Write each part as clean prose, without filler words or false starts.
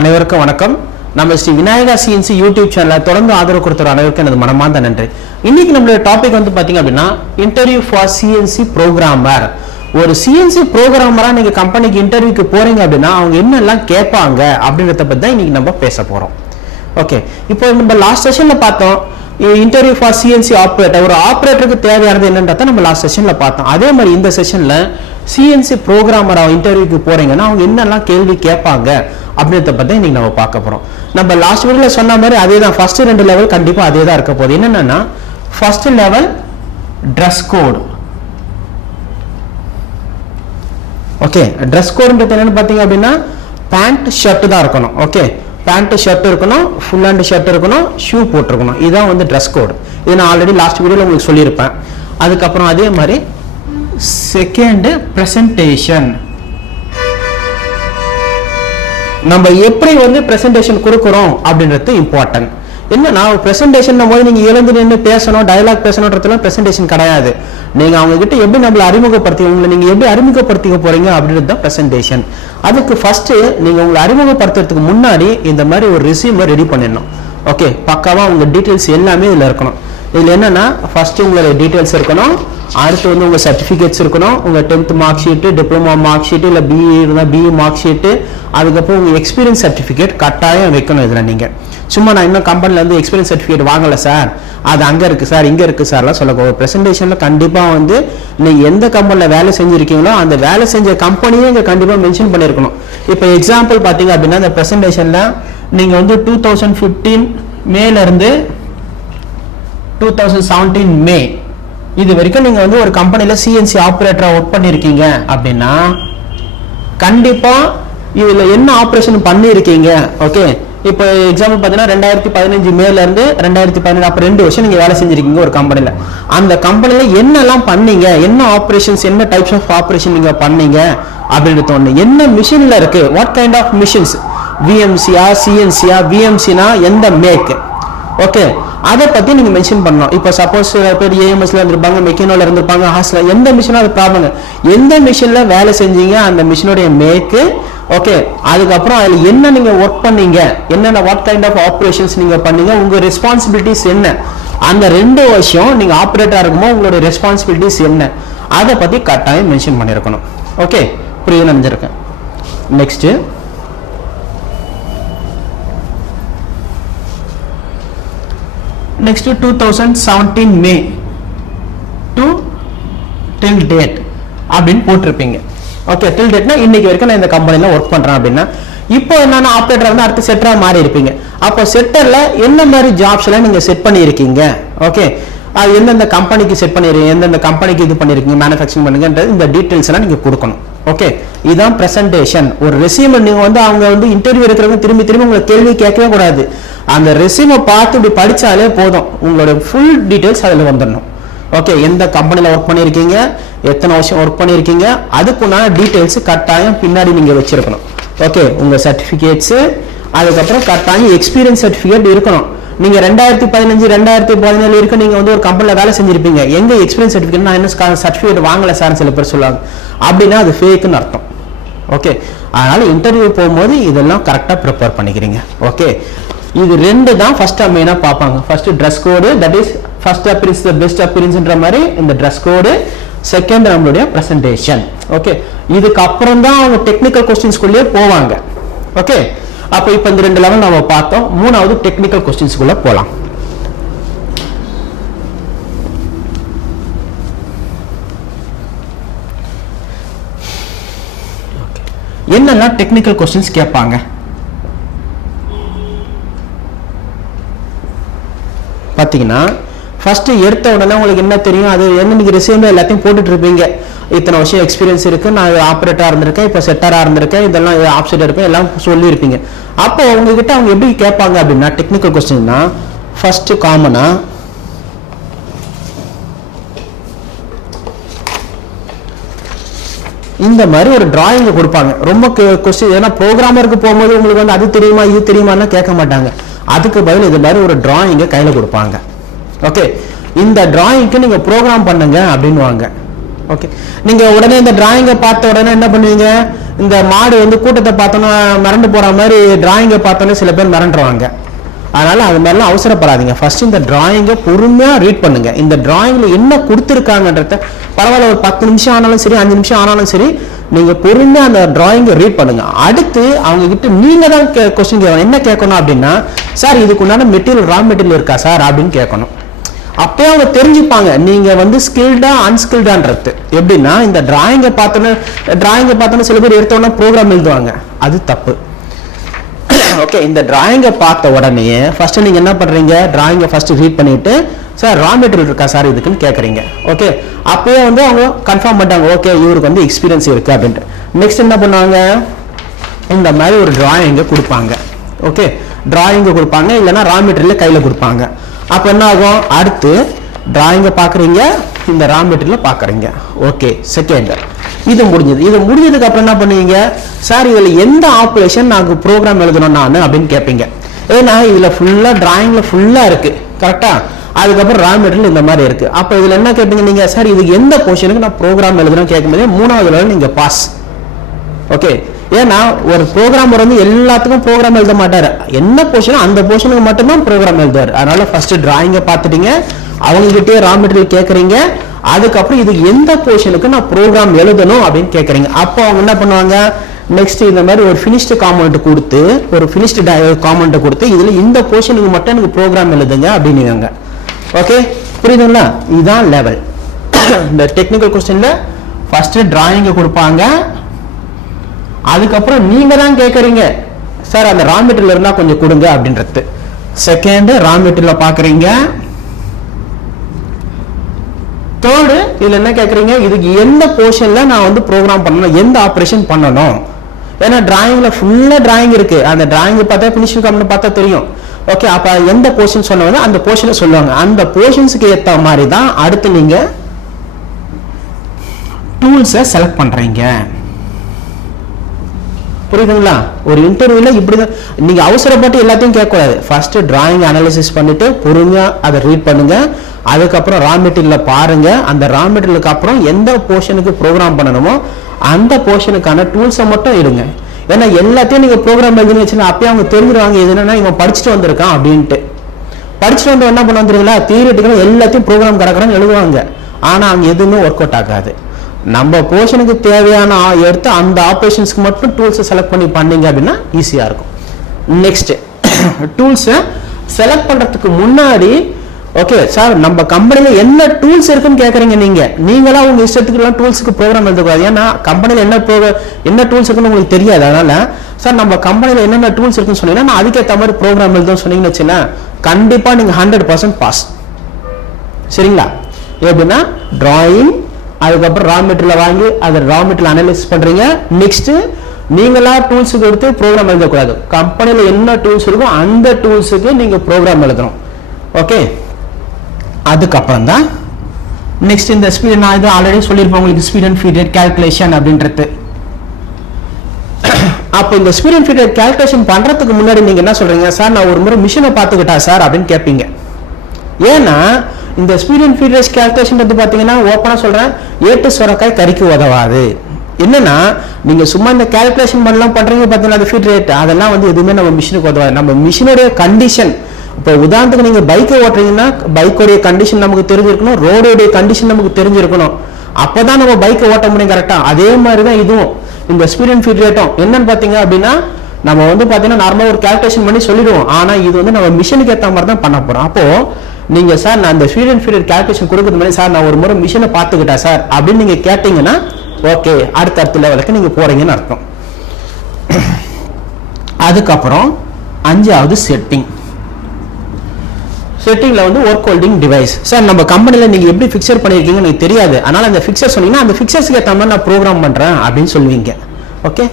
அனைவருக்கும் வணக்கம். நம்ம ஸ்ரீ விநாயகா சிஎன்சி யூடியூப் சேனலில் தொடர்ந்து ஆதரவு கொடுத்த அனைவருக்கும் எனது மனமார்ந்த நன்றி. இன்னைக்கு நம்மளோட டாபிக் வந்து பார்த்தீங்க அப்படின்னா இன்டர்வியூ ஃபார் சிஎன்சி ப்ரோக்ராமர். ஒரு சிஎன்சி ப்ரோக்ராமராக நீங்கள் கம்பெனிக்கு இன்டர்வியூக்கு போறீங்க அப்படின்னா அவங்க என்னெல்லாம் கேட்பாங்க அப்படின்றத பற்றி தான் இன்னைக்கு நம்ம பேச போகிறோம். ஓகே, இப்போ நம்ம லாஸ்ட் செஷனில் பார்த்தோம் இன்டர்வியூ ஃபார் சிஎன்சி ஆப்ரேட்டர். ஒரு ஆப்ரேட்டருக்கு தேவையானது என்னன்றத நம்ம லாஸ்ட் செஷனில் பார்த்தோம். அதே மாதிரி இந்த செஷனில் சிஎன்சி ப்ரோக்ராமராக இன்டர்வியூக்கு போறீங்கன்னா அவங்க என்னெல்லாம் கேள்வி கேட்பாங்க அப்படின்றத பற்றி இன்னைக்கு நம்ம பார்க்க போகிறோம். நம்ம லாஸ்ட் வீடியோவில் சொன்ன மாதிரி அதே தான், ஃபர்ஸ்ட் 2 லெவல் கண்டிப்பாக அதே தான் இருக்க போகுது. என்னென்னா first level dress code. Okay, dress கோடுன்றது என்னன்னு பார்த்தீங்க அப்படின்னா பேண்ட் ஷர்ட் தான் இருக்கணும். ஓகே, பேண்ட் ஷர்ட் இருக்கணும், ஃபுல் ஹேண்ட் ஷர்ட் இருக்கணும், ஷூ போட்டிருக்கணும். இதுதான் வந்து ட்ரெஸ் கோடு. இது நான் ஆல்ரெடி லாஸ்ட் வீடியோவில் உங்களுக்கு சொல்லியிருப்பேன். அதுக்கப்புறம் அதே மாதிரி செகண்ட் பிரசன்டேஷன். நம்ம எப்படி வந்து பிரசன்டேஷன் கொடுக்குறோம் அப்படின்றது இம்பார்ட்டன்ட். என்னன்னா பிரசன்டேஷன் போது நீங்க எழுந்து நின்று பேசணும், டயலாக் பேசணுன்றதுலாம் பிரசன்டேஷன் கிடையாது. நீங்க அவங்க கிட்ட எப்படி நம்மளை அறிமுகப்படுத்தி உங்களை நீங்க எப்படி அறிமுகப்படுத்திக்க போறீங்க அப்படின்றது தான் பிரசன்டேஷன். அதுக்கு ஃபர்ஸ்ட் நீங்க உங்களை அறிமுகப்படுத்துறதுக்கு முன்னாடி இந்த மாதிரி ஒரு ரெஸ்யூமை ரெடி பண்ணிடணும். ஓகே, பக்காவா உங்க டீடைல்ஸ் எல்லாமே இதுல இருக்கணும். இதுல என்னன்னா ஃபர்ஸ்ட் உங்களோட டீடைல்ஸ் இருக்கணும், அடுத்து வந்து உங்க சர்டிபிகேட்ஸ் இருக்கணும், உங்க 10th mark sheet, diploma mark sheet, இல்ல பிஇ இருந்தா பிஇ மார்க் ஷீட்டு, அதுக்கப்புறம் உங்க எக்ஸ்பீரியன்ஸ் சர்டிபிகேட் கட்டாயம் வைக்கணும். இதுல நீங்க சும்மா நான் இன்னும் கம்பெனில இருந்து எக்ஸ்பீரியன்ஸ் சர்டிபிகேட் வாங்கல சார், அது அங்க இருக்கு சார் இங்க இருக்கு சார்லாம் சொல்லக்கூடாது. பிரசன்டேஷன்ல கண்டிப்பா வந்து நீங்க எந்த கம்பெனில வேலை செஞ்சிருக்கீங்களோ அந்த வேலை செஞ்ச கம்பெனியே இங்க கண்டிப்பா மென்ஷன் பண்ணிருக்கணும். இப்போ எக்ஸாம்பிள் பாத்தீங்க அப்படின்னா இந்த பிரசன்டேஷன்ல நீங்க வந்து 2015 மேல இருந்து 2017 மே இது வரைக்கும் நீங்க வந்து ஒரு கம்பெனில சிஎன்சி ஆபரேட்டரா ஒர்க் பண்ணிருக்கீங்க அப்படின்னா கண்டிப்பா இதுல என்ன ஆபரேஷன் பண்ணிருக்கீங்க. ஓகே, இப்போ எக்ஸாம்பிள் பார்த்தீங்கன்னா 2015 மேல இருந்து 2017 அப்போ 2 வருஷம் நீங்க வேலை செஞ்சிருக்கீங்க ஒரு கம்பெனில. அந்த கம்பெனில என்னெல்லாம் பண்ணீங்க, என்ன ஆபரேஷன்ஸ், என்ன டைப்ஸ் ஆஃப் ஆபரேஷன் நீங்க பண்ணீங்க அப்படின்றது ஒண்ணு. என்ன மிஷின்ல இருக்கு, வாட் கைண்ட் ஆஃப் மிஷின்ஸ், விஎம்சியா சிஎன்சியா, விஎம்சினா எந்த மேக். ஓகே, அதை பத்தி நீங்க மென்ஷன் பண்ணணும். இப்போ சப்போஸ் பேர் ஏஎம்எஸ்ல இருந்திருப்பாங்க, மெக்கினோல இருந்திருப்பாங்க, ஹாஸ்ல எந்த மிஷினோ அது ப்ராப்ளம். எந்த மிஷின்ல வேலை செஞ்சீங்க, அந்த மிஷினுடைய மேக்கு. ஓகே, அதுக்கப்புறம் அதுல என்ன நீங்க ஒர்க் பண்ணீங்க, என்னென்ன வாட் கைண்ட் ஆஃப் ஆபரேஷன்ஸ் நீங்க பண்ணீங்க, உங்க ரெஸ்பான்சிபிலிட்டிஸ் என்ன, அந்த 2 வருஷம் நீங்க ஆபரேட்டரா இருக்கும்போது உங்களுடைய ரெஸ்பான்சிபிலிட்டிஸ் என்ன, அதை பத்தி கட்டாயம் மென்ஷன் பண்ணிருக்கணும். ஓகே, புரியுது நினைச்சிருக்கேன். Next next 2017 May to till date அப்படின்னு போட்டிருப்பீங்க. ஓகே, டில் டேட்னா இன்னைக்கு வரைக்கும் நான் இந்த கம்பெனில ஒர்க் பண்றேன் அப்படின்னா. இப்போ என்னன்னா ஆப்ரேட்டரா இருந்தா அடுத்து செட்டரா மாறி இருப்பீங்க. அப்போ செட்டர்ல என்ன மாதிரி ஜாப்ஸ் எல்லாம் நீங்க செட் பண்ணியிருக்கீங்க, ஓகே, அது எந்தெந்த கம்பெனிக்கு செட் பண்ணிருக்கீங்க, எந்தெந்த கம்பெனிக்கு இது பண்ணிருக்கீங்க, மேனுஃபேக்சரிங் பண்ணுங்கன்றது இந்த டீடைல்ஸ் எல்லாம் நீங்க கொடுக்கணும். ஓகே, இதுதான் பிரசன்டேஷன். ஒரு ரெஸ்யூம் நீங்க வந்து அவங்க வந்து இன்டர்வியூ எடுக்கிறவங்க திரும்பி திரும்பி உங்களை கேள்வி கேட்கவே கூடாது. அந்த ரெஸ்யூமை பார்த்து இப்படி படிச்சாலே போதும், உங்களோட ஃபுல் டீடைல்ஸ் அதுல வந்துடணும். ஓகே, எந்த கம்பெனில ஒர்க் பண்ணிருக்கீங்க, எத்தனை வருஷம் ஒர்க் பண்ணிருக்கீங்க, அதுக்குண்டான டீடைல்ஸ் கட்டாயம் பின்னாடி நீங்க வச்சிருக்கணும். ஓகே, உங்க சர்டிபிகேட்ஸ், அதுக்கப்புறம் கட்டாயம் எக்ஸ்பீரியன்ஸ் சர்டிபிகேட் இருக்கணும். நீங்க 2015 2017 வரைக்கும் நீங்க வந்து ஒரு கம்பெனில வேலை செஞ்சிருப்பீங்க, எங்க எக்ஸ்பீரியன்ஸ் சர்டிபிகேட் நான் என்ன சர்டிபிகேட் வாங்கல சார் சில பேர் சொல்லுவாங்க, அப்படின்னா அது ஃபேக்குன்னு அர்த்தம். ஓகே, அதனால இன்டர்வியூ போகும்போது இதெல்லாம் கரெக்டா ப்ரிப்பேர் பண்ணிக்கிறீங்க. ஓகே, இது 2 தான் ஃபர்ஸ்ட் மெயினா பார்ப்பாங்க. First dress code, that is first appearance the best அப்பியரன்ஸ்ன்ற மாதிரி இந்த ட்ரெஸ் கோடு. செகண்ட் நம்மளுடைய பிரசன்டேஷன். ஓகே, இதுக்கு அப்புறம் தான் அவங்க டெக்னிக்கல் क्वेश्चंसக்குள்ளே போவாங்க. ஓகே, அப்போ இப்போ இந்த 2 லெவல் நாம பார்த்தோம். மூணாவது டெக்னிக்கல் क्वेश्चंसக்குள்ள போலாம். என்னெல்லாம் டெக்னிக்கல் क्वेश्चंस கேட்பாங்க பாத்தீங்கன்னா, ஃபர்ஸ்ட் எடுத்த உடனே உங்களுக்கு என்ன தெரியும், அது என்ன நீங்க ரெஸ்யூம்ல எல்லாத்தையும் போட்டுட்டு இருப்பீங்க. இத்தனை வருஷம் எக்ஸ்பீரியன்ஸ் இருக்கு, நான் ஆப்ரேட்டரா இருந்திருக்கேன், இப்போ செட்டரா இருந்திருக்கேன், இதெல்லாம் ஆப்செட் இருப்பேன், எல்லாம் சொல்லியிருப்பீங்க. அப்போ உங்ககிட்ட அவங்க எப்படி கேட்பாங்க அப்படின்னா டெக்னிக்கல் கொஸ்டின் தான். ஃபர்ஸ்ட் காமனா இந்த மாதிரி ஒரு டிராயிங் கொடுப்பாங்க. ரொம்ப கொஸ்டின், ஏன்னா ப்ரோக்ராமருக்கு போகும்போது உங்களுக்கு வந்து அது தெரியுமா இது தெரியுமான்னு கேட்க மாட்டாங்க. அதுக்கு பதில் இது மாதிரி ஒரு டிராயிங்கை கையில கொடுப்பாங்க. ஓகே, இந்த டிராயிங்க்கு நீங்க ப்ரோக்ராம் பண்ணுங்க அப்படின்னு வாங்க. ஓகே, நீங்க உடனே இந்த டிராயிங்கை பார்த்த உடனே என்ன பண்ணுவீங்க, இந்த மாடு வந்து கூட்டத்தை பார்த்தோன்னா மிரண்டு போற மாதிரி டிராயிங்கை பார்த்தோன்னே சில பேர் மிரண்டுருவாங்க. அதனால அது மாதிரிலாம் அவசரப்படாதீங்க. ஃபர்ஸ்ட் இந்த டிராயிங்கை பொறுமையா ரீட் பண்ணுங்க. இந்த டிராயிங்ல என்ன கொடுத்துருக்காங்கன்றத பரவாயில்ல, ஒரு 10 நிமிஷம் ஆனாலும் சரி, 5 நிமிஷம் ஆனாலும் சரி, நீங்க பொறுமையா அந்த டிராயிங்கை ரீட் பண்ணுங்க. அடுத்து அவங்க கிட்ட நீங்க தான் கொஸ்டின் கேட்கணும். என்ன கேட்கணும் அப்படின்னா, சார் இதுக்கு உண்டான மெட்டீரியல், ரா மெட்டீரியல் இருக்கா சார் அப்படின்னு கேட்கணும். அப்போ அவங்க தெரிஞ்சுப்பாங்க நீங்க வந்து ஸ்கில்டா அன்ஸ்கில்டான்றது. எப்படின்னா, இந்த டிராயிங்கை பார்த்தோன்னு சில பேர் எடுத்தோன்னா ப்ரோக்ராம் எழுதுவாங்க, அது தப்பு. ஓகே, இந்த டிராயிங்கை பார்த்த உடனே ஃபர்ஸ்ட் நீங்க என்ன பண்றீங்க, டிராயிங்கை ஃபர்ஸ்ட் ரீட் பண்ணிட்டு, சார் ரா மெட்டீரியல் இருக்கா சார் இதுக்குன்னு கேட்குறீங்க. ஓகே, அப்பயே வந்து அவங்க கன்ஃபார்ம் பண்ணிட்டாங்க, ஓகே இவருக்கு வந்து எக்ஸ்பீரியன்ஸ் இருக்கு அப்படின்ட்டு. நெக்ஸ்ட் என்ன பண்ணுவாங்க, இந்த மாதிரி ஒரு டிராயிங்கை கொடுப்பாங்க. ஓகே, டிராயிங்கை கொடுப்பாங்க, இல்லைன்னா ரா மெட்டீரியல் கையில் கொடுப்பாங்க. அப்போ என்ன ஆகும், அடுத்து டிராயிங்கை பார்க்குறீங்க, இந்த ரா மெட்டீரியல் பார்க்குறீங்க. ஓகே, செகண்ட் இது முடிஞ்சது. இது முடிஞ்சதுக்கு அப்புறம் என்ன பண்ணுவீங்க, சார் இதில் எந்த ஆப்ரேஷன் நாங்கள் ப்ரோக்ராம் எழுதணும் நான் அப்படின்னு கேட்பீங்க. ஏன்னா இதில் ஃபுல்லாக டிராயிங்கில் ஃபுல்லாக இருக்குது கரெக்டாக, அதுக்கப்புறம் ரா மெட்டீரியல் இந்த மாதிரி இருக்குது. அப்போ இதில் என்ன கேட்பீங்க நீங்கள், சார் இதுக்கு எந்த போர்ஷனுக்கு நான் ப்ரோக்ராம் எழுதணும் கேட்கும்போது 3வது லெவல் நீங்கள் பாஸ். ஓகே, ஏன்னா ஒரு ப்ரோக்ராமர் வந்து எல்லாத்துக்கும் ப்ரோக்ராம் எழுத மாட்டார், என்ன போர்ஷனோ அந்த போர்ஷனுக்கு மட்டும்தான் ப்ரோக்ராம் எழுதுவார். அதனால ஃபர்ஸ்ட் டிராயிங்கை பார்த்துட்டீங்க, அவங்ககிட்டயே ரா மெட்டீரியல் கேட்குறீங்க, அதுக்கப்புறம் இது எந்த போர்ஷனுக்கு நான் ப்ரோக்ராம் எழுதணும் அப்படின்னு கேட்குறீங்க. அப்போ அவங்க என்ன பண்ணுவாங்க, நெக்ஸ்ட் இந்த மாதிரி ஒரு ஃபினிஷ்டு காமெண்ட் கொடுத்து, ஒரு ஃபினிஷ்டு காமெண்ட்டை கொடுத்து, இதில் இந்த போர்ஷனுக்கு மட்டும் எனக்கு ப்ரோக்ராம் எழுதுங்க அப்படின்னுவாங்க. ஓகே, புரியுதுங்களா? இதுதான் லெவல். இந்த டெக்னிக்கல் கொஸ்டின்ல ஃபர்ஸ்ட் டிராயிங்கை கொடுப்பாங்க, அதுக்கப்புறம் நீங்க தான் கேட்குறீங்க, சார் அந்த ரா மெட்டீரியல் இருந்தால் கொஞ்சம் கொடுங்க அப்படின்றது. செகண்ட் ரா மெட்டீரியல் பார்க்குறீங்க. தேர்டு இதுல என்ன கேட்குறீங்க, இதுக்கு எந்த போர்ஷன்ல நான் வந்து ப்ரோக்ராம் பண்ணணும், எந்த ஆப்ரேஷன் பண்ணணும். ஏன்னா டிராயிங்ல ஃபுல்லா டிராயிங் இருக்கு, அந்த டிராயிங் பார்த்தா ஃபினிஷிங் காமெண்ட் பார்த்தா தெரியும். ஓகே, அப்ப எந்த போர்ஷன் சொன்னவங்க அந்த போர்ஷனை சொல்லுவாங்க. அந்த போர்ஷன்ஸ்க்கு ஏற்ற மாதிரி தான் அடுத்து நீங்க டூல்ஸை செலக்ட் பண்றீங்க. புரியுதுங்களா? ஒரு இன்டர்வியூல இப்படிதான், நீங்க அவசரப்பட்டு எல்லாத்தையும் கேட்கக்கூடாது. ஃபர்ஸ்ட் டிராயிங் அனாலிசிஸ் பண்ணிட்டு பொறுமையா அதை ரீட் பண்ணுங்க, அதுக்கப்புறம் ரா மெட்டீரியல் பாருங்க, அந்த ரா மெட்டீரியலுக்கு அப்புறம் எந்த போர்ஷனுக்கு ப்ரோக்ராம் பண்ணணுமோ அந்த போர்ஷனுக்கான டூல்ஸை மட்டும் எடுங்க. ஏன்னா எல்லாத்தையும் நீங்க ப்ரோக்ராம் எழுதுன்னு வச்சுன்னா அப்பயே அவங்க தெரிஞ்சிருவாங்க இது என்னன்னா இவன் படிச்சுட்டு வந்திருக்கான் அப்படின்ட்டு. படிச்சுட்டு வந்து என்ன பண்ண தெரியுங்களா, தியரிட்டிக்கலாக எல்லாத்தையும் ப்ரோக்ராம் கிடக்குறான்னு எழுதுவாங்க, ஆனா அவங்க எதுவுமே ஒர்க் அவுட் ஆகாது. நம்ம போர்ஷனுக்கு தேவையான எடுத்து அந்த ஆப்ரேஷன்ஸ்க்கு மட்டும் டூல்ஸை செலக்ட் பண்ணி பண்ணீங்க அப்படின்னா ஈஸியா இருக்கும். நெக்ஸ்ட் டூல்ஸை செலக்ட் பண்றதுக்கு முன்னாடி, ஓகே சார் நம்ம கம்பெனில என்ன டூல்ஸ் இருக்குன்னு கேட்குறீங்க, நீங்களா உங்க இஷ்டத்துக்கு எல்லாம் டூல்ஸுக்கு ப்ரோக்ராம் எழுதக்கூடாது. ஏன்னா கம்பெனில என்ன டூல்ஸ் இருக்குன்னு உங்களுக்கு தெரியாது. அதனால சார் நம்ம கம்பெனில என்னென்ன டூல்ஸ் இருக்குன்னு சொன்னீங்கன்னா நான் அதுக்கேற்ற மாதிரி ப்ரோக்ராம் எழுதுன்னு சொன்னீங்கன்னு வச்சுன்னா கண்டிப்பா நீங்க 100% பாஸ். சரிங்களா? எப்படின்னா டிராயிங், அதுக்கப்புறம் ரா மெட்டீரியல் வாங்கி அதை ரா மெட்டீரியல் அனலைஸ் பண்றீங்க. நெக்ஸ்ட் நீங்களா டூல்ஸுக்கு எடுத்து ப்ரோக்ராம் எழுதக்கூடாது, கம்பெனில என்ன டூல்ஸ் இருக்கோ அந்த டூல்ஸுக்கு நீங்க ப்ரோக்ராம் எழுதணும். ஓகே, அதுக்கப்புறம் தான் நெக்ஸ்ட் இந்த ஸ்பீட், நான் இது ஆல்ரெடி சொல்லியிருப்பேன் உங்களுக்கு, speed and feed rate calculation அப்படின்றது. அப்போ இந்த speed and feed rate calculation பண்றதுக்கு முன்னாடி நீங்க என்ன சொல்றீங்க, சார் நான் ஒரு முறை மிஷினை பார்த்துக்கிட்டா சார் அப்படின்னு கேட்பீங்க. ஏன்னா இந்த speed and feed rate calculation வந்து பாத்தீங்கன்னா ஓப்பனா சொல்றேன், ஏட்டு சொரக்காய் கறிக்கு உதவாது. என்னன்னா நீங்க சும்மா இந்த கால்குலேஷன் பண்ணலாம் பண்றீங்க பார்த்தீங்கன்னா அந்த ஃபீட் ரேட், அதெல்லாம் வந்து எதுவுமே நம்ம மிஷினுக்கு உதவாது. நம்ம மிஷினுடைய கண்டிஷன், இப்போ உதாரணத்துக்கு நீங்க பைக்கை ஓட்டுறீங்கன்னா பைக்கோடைய கண்டிஷன் நமக்கு தெரிஞ்சிருக்கணும், ரோடோடைய கண்டிஷன் நமக்கு தெரிஞ்சிருக்கணும், அப்பதான் நம்ம பைக்கை ஓட்ட முடியும் கரெக்டா. அதே மாதிரி தான் இதுவும் இந்த ஸ்பீட் அண்ட் ஃபீட் ரேட்டும் என்னன்னு பாத்தீங்க அப்படின்னா நம்ம வந்து பாத்தீங்கன்னா நார்மலா ஒரு கால்குலேஷன் பண்ணி சொல்லிடுவோம், ஆனா இது வந்து நம்ம மிஷினுக்கு ஏற்ற மாதிரி தான் பண்ண போறோம். அப்போ நீங்க சார் நான் அந்த speed and feed rate calculation கொடுக்கறது மாதிரி சார் நான் ஒரு முறை மிஷினை பார்த்துக்கிட்டா சார் அப்படின்னு நீங்க கேட்டீங்கன்னா ஓகே, அடுத்த லெவலுக்கு நீங்க போறீங்கன்னு அர்த்தம். அதுக்கப்புறம் 5வது செட்டிங். செட்டிங்ல வந்து ஒர்க் ஹோல்டிங் டிவைஸ். சார் நம்ம கம்பெனில நீங்க எப்படி ஃபிக்சர் பண்ணிருக்கீங்கன்னு எனக்கு தெரியாது, அதனால அந்த ஃபிக்சர் சொன்னீங்கன்னா அந்த ஃபிக்சர்ஸ்க்கு ஏற்ற மாதிரி நான் ப்ரோக்ராம் பண்றேன் அப்படின்னு சொல்லுவீங்க. ஓகே,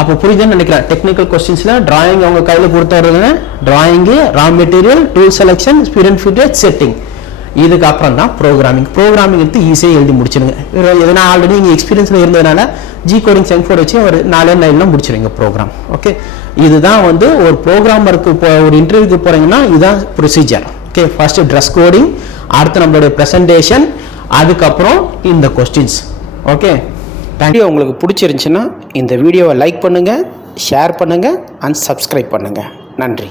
அப்போ புரியுதுன்னு நினைக்கிறேன். டெக்னிக்கல் கொஸ்டின்ஸ்ல டிராயிங் அவங்க கையில கொடுத்தவங்க, drawing, raw material, tool selection, speed and feed rate, setting. இதுக்கு அப்புறம் தான் ப்ரோக்ராமிங். ப்ரோக்ராமிங் எடுத்து ஈஸியாக எழுதி முடிச்சிருங்க. எதனா ஆல்ரெடி நீங்கள் எக்ஸ்பீரியன்ஸில் இருந்ததுனால ஜி கோடிங் சென்ஃபோர்ட் வச்சு ஒரு 4 லைன்லாம் முடிச்சிருங்க ப்ரோக்ராம். ஓகே, இதுதான் வந்து ஒரு ப்ரோக்ராமருக்கு ஒரு இன்டர்வியூக்கு போறீங்கன்னா இதுதான் procedure. Okay, first dress coding, அடுத்து நம்மளுடைய ப்ரெசன்டேஷன், அதுக்கப்புறம் இந்த கொஸ்டின்ஸ். Okay, thank you. உங்களுக்கு பிடிச்சிருந்துச்சுன்னா இந்த வீடியோவை லைக் பண்ணுங்கள், ஷேர் பண்ணுங்கள் அண்ட் சப்ஸ்கிரைப் பண்ணுங்கள். நன்றி.